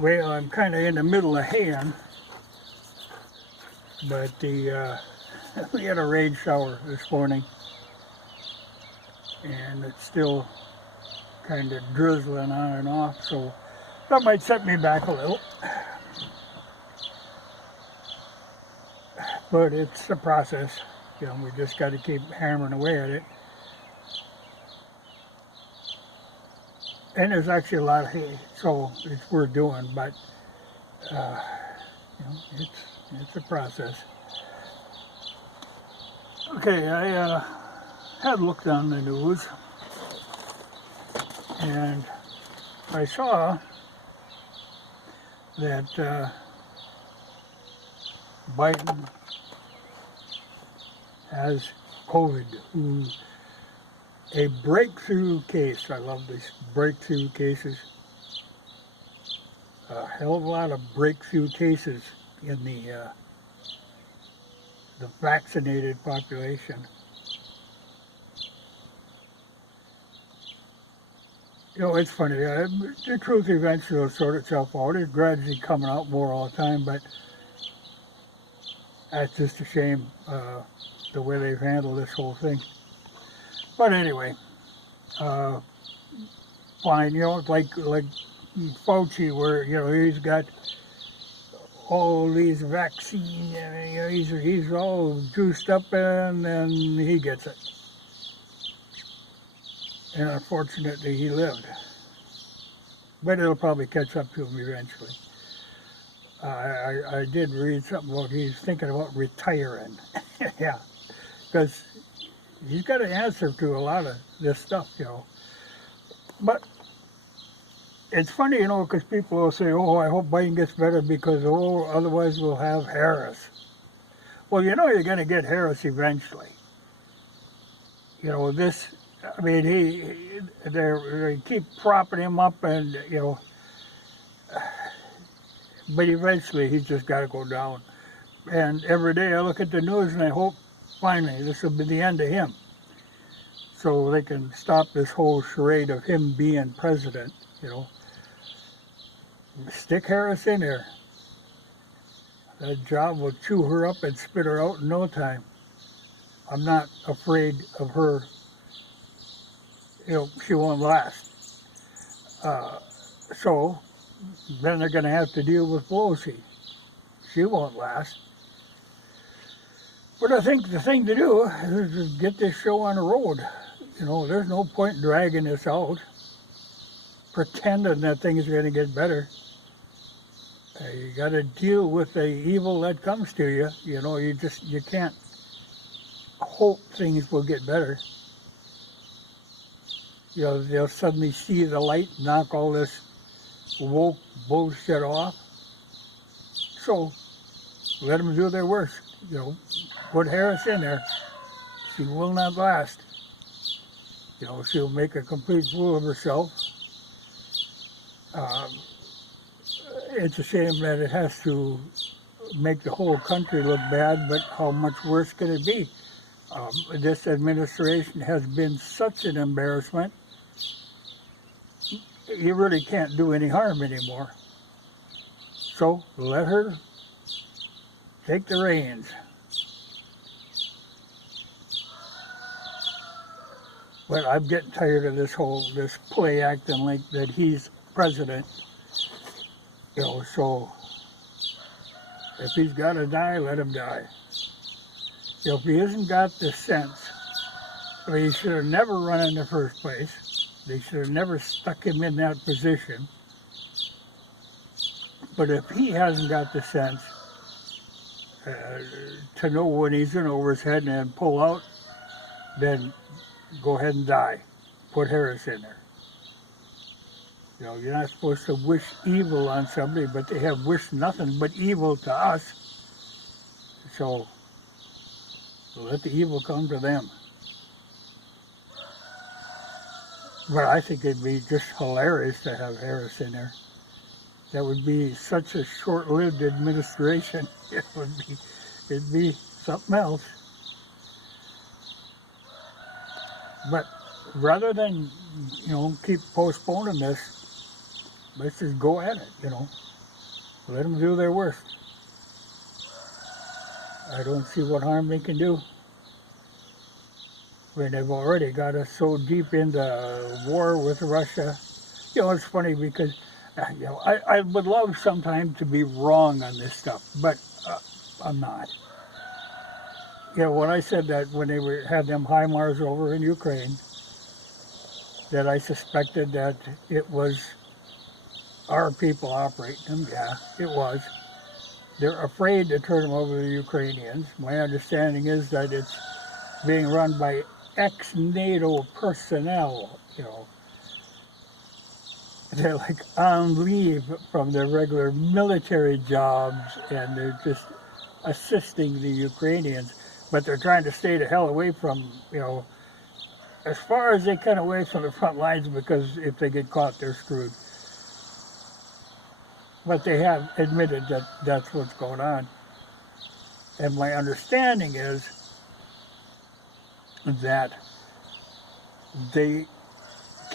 Well, I'm kind of in the middle of haying, but we had a rain shower this morning, and it's still kind of drizzling on and off, so that might set me back a little. But it's a process. We just got to keep hammering away at it. And there's actually a lot of hay, so it's worth doing, but it's a process. Okay, I had looked on the news, and I saw that Biden has COVID, a breakthrough case. I love these breakthrough cases. A hell of a lot of breakthrough cases in the vaccinated population. It's funny. The truth eventually will sort itself out. It's gradually coming out more all the time, but that's just a shame, the way they've handled this whole thing. But anyway, fine. Like Fauci, where he's got all these vaccines, and he's all juiced up, and then he gets it. And unfortunately, he lived. But it'll probably catch up to him eventually. I did read something about he's thinking about retiring. Yeah, because he's got to answer to a lot of this stuff, But it's funny, because people will say, oh, I hope Biden gets better because, otherwise we'll have Harris. Well, you're going to get Harris eventually. They keep propping him up, and, but eventually he's just got to go down. And every day I look at the news and I hope finally this will be the end of him, so they can stop this whole charade of him being president. Stick Harris in there. That job will chew her up and spit her out in no time. I'm not afraid of her. She won't last. So then they're going to have to deal with Pelosi. She won't last. But I think the thing to do is just get this show on the road. There's no point dragging this out, pretending that things are going to get better. You got to deal with the evil that comes to you. You can't hope things will get better. They'll suddenly see the light, knock all this woke bullshit off. So let them do their worst. Put Harris in there. She will not last. She'll make a complete fool of herself. It's a shame that it has to make the whole country look bad, but how much worse could it be? This administration has been such an embarrassment. You really can't do any harm anymore. So let her take the reins. But I'm getting tired of this play acting like that he's president. So if he's got to die, let him die. If he hasn't got the sense, he should have never run in the first place. They should have never stuck him in that position. But if he hasn't got the sense to know when he's in over his head and pull out, then go ahead and die. Put Harris in there. You're not supposed to wish evil on somebody, but they have wished nothing but evil to us. So let the evil come to them. But I think it'd be just hilarious to have Harris in there. That would be such a short-lived administration. It'd be something else. But rather than, keep postponing this, let's just go at it, Let them do their worst. I don't see what harm they can do. I mean, they've already got us so deep into war with Russia. You know, it's funny because, you know, I would love sometimes to be wrong on this stuff, but I'm not. You know, when I said that when they had them HIMARS over in Ukraine, that I suspected that it was our people operating them, yeah, it was. They're afraid to turn them over to the Ukrainians. My understanding is that it's being run by ex-NATO personnel, you know. They're like on leave from their regular military jobs, and they're just assisting the Ukrainians. But they're trying to stay the hell away from, you know, as far as they can away from the front lines, because if they get caught, they're screwed. But they have admitted that that's what's going on. And my understanding is that they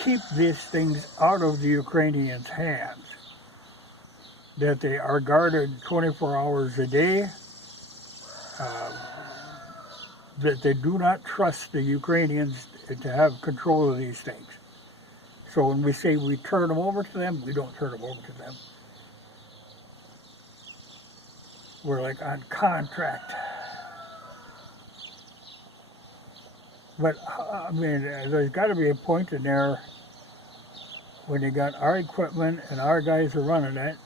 keep these things out of the Ukrainians' hands, that they are guarded 24 hours a day, that they do not trust the Ukrainians to have control of these things. So when we say we turn them over to them, we don't turn them over to them. We're like on contract. But, I mean, there's got to be a point in there when you got our equipment and our guys are running it,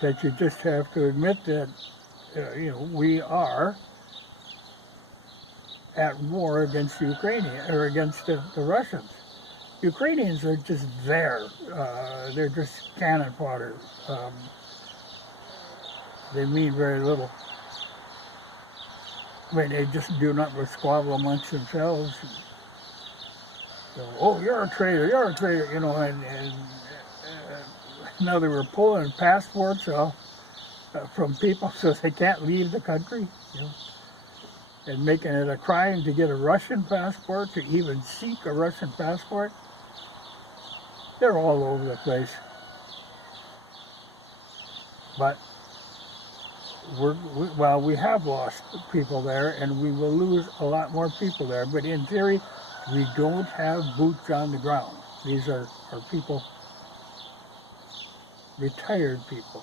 that you just have to admit that, you know, we are at war against the Ukrainians, or against the Russians. Ukrainians are just there. They're just cannon fodder. They mean very little. I mean, they just do not squabble amongst themselves. So, oh, you're a traitor, you know, and now they were pulling passports from people so they can't leave the country, you know, and making it a crime to get a Russian passport, to even seek a Russian passport. They're all over the place. But we have lost people there, and we will lose a lot more people there. But in theory, we don't have boots on the ground. These are people, retired people,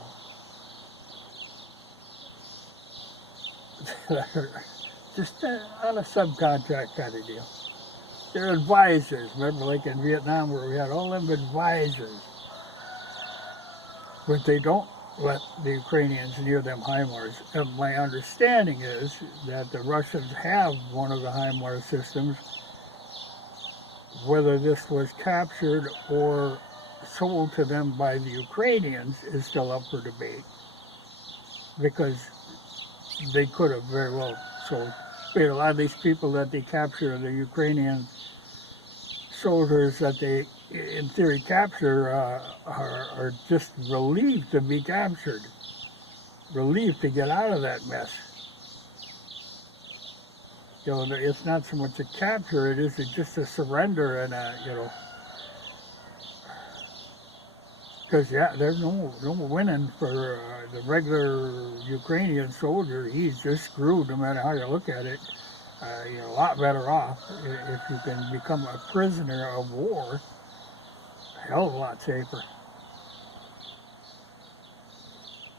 that are just on a subcontract kind of deal. They're advisors. Remember, like in Vietnam, where we had all them advisors, but they don't let the Ukrainians near them HIMARS. And my understanding is that the Russians have one of the HIMARS systems. Whether this was captured or sold to them by the Ukrainians is still up for debate, because they could have very well sold. A lot of these people that they capture, the Ukrainian soldiers that they in theory capture, are just relieved to be captured, relieved to get out of that mess. You know, it's not so much a capture, it is just a surrender and a, you know, because yeah, there's no winning for the regular Ukrainian soldier. He's just screwed no matter how you look at it. You're a lot better off if you can become a prisoner of war. A hell of a lot safer.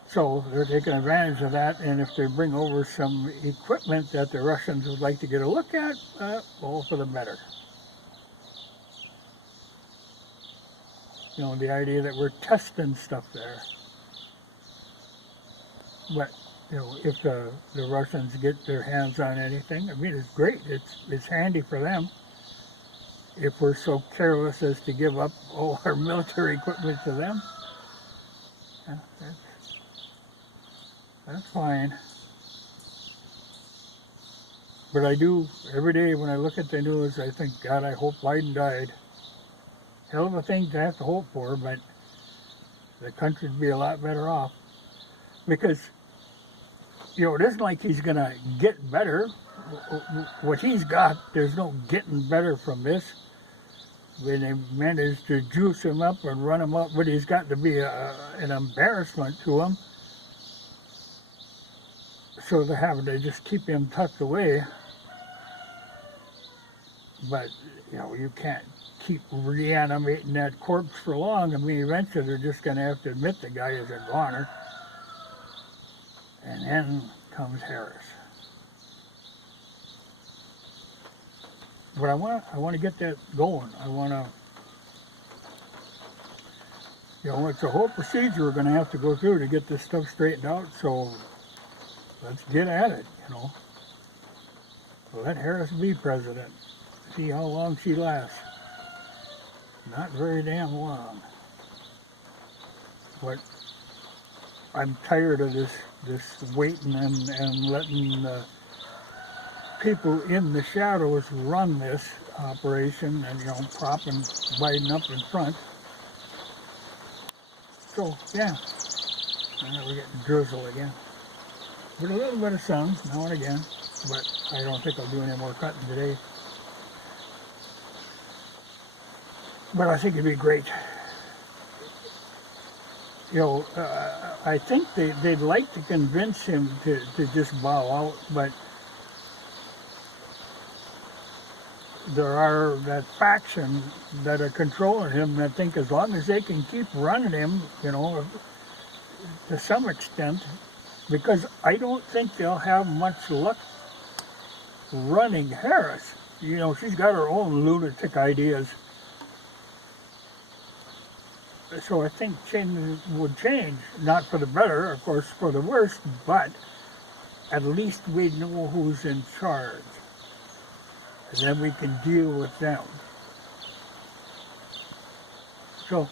So they're taking advantage of that, and if they bring over some equipment that the Russians would like to get a look at, all for the better. You know, the idea that we're testing stuff there. But, you know, if the Russians get their hands on anything, I mean, it's great. It's handy for them. If we're so careless as to give up all our military equipment to them, that's fine. But I do, every day when I look at the news, I think, God, I hope Biden died. Hell of a thing to have to hope for, but the country would be a lot better off. Because, you know, it isn't like he's going to get better. What he's got, there's no getting better from this. when they managed to juice him up and run him up, but he's got to be an embarrassment to him. So they're having to just keep him tucked away. But, you know, you can't keep reanimating that corpse for long. I mean, eventually they're just going to have to admit the guy is a goner. And then comes Harris. But I want to get that going. I want to, you know, it's a whole procedure we're going to have to go through to get this stuff straightened out. So let's get at it, you know. Let Harris be president. See how long she lasts. Not very damn long. But I'm tired of this waiting and letting the people in the shadows run this operation and, you know, propping Biden up in front. So, yeah. We're getting drizzle again. But a little bit of sun now and again. But I don't think I'll do any more cutting today. But I think it'd be great. You know, I think they'd like to convince him to just bow out, but there are that faction that are controlling him that think as long as they can keep running him, you know, to some extent, because I don't think they'll have much luck running Harris. You know, she's got her own lunatic ideas. So I think change would change, not for the better, of course, for the worse, but at least we know who's in charge. And then we can deal with them. So,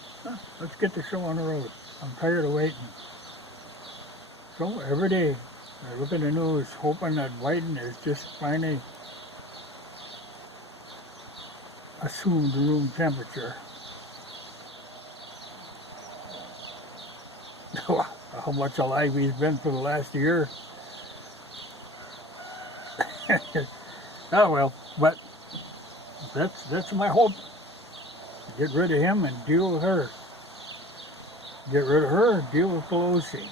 let's get the show on the road. I'm tired of waiting. So, every day, I look at the news, hoping that Biden is just finally assumed room temperature. How much alive he's been for the last year. Oh well, but that's my hope. Get rid of him and deal with her. Get rid of her, deal with Pelosi.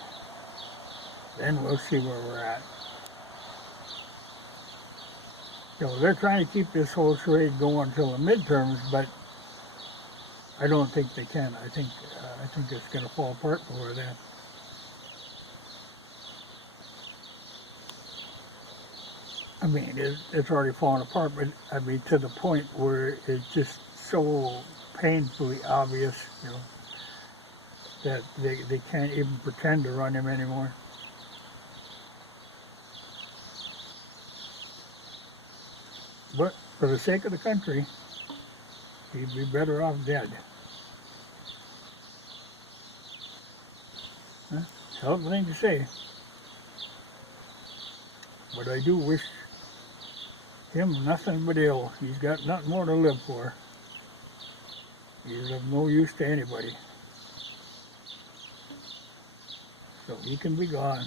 Then we'll see where we're at. You know, they're trying to keep this whole charade going until the midterms, but I don't think they can. I think it's going to fall apart before then. I mean, it's already fallen apart, but I mean, to the point where it's just so painfully obvious, you know, that they can't even pretend to run him anymore. But for the sake of the country, he'd be better off dead. Hell of a thing to say. But I do wish him nothing but ill. He's got nothing more to live for. He's of no use to anybody. So he can be gone.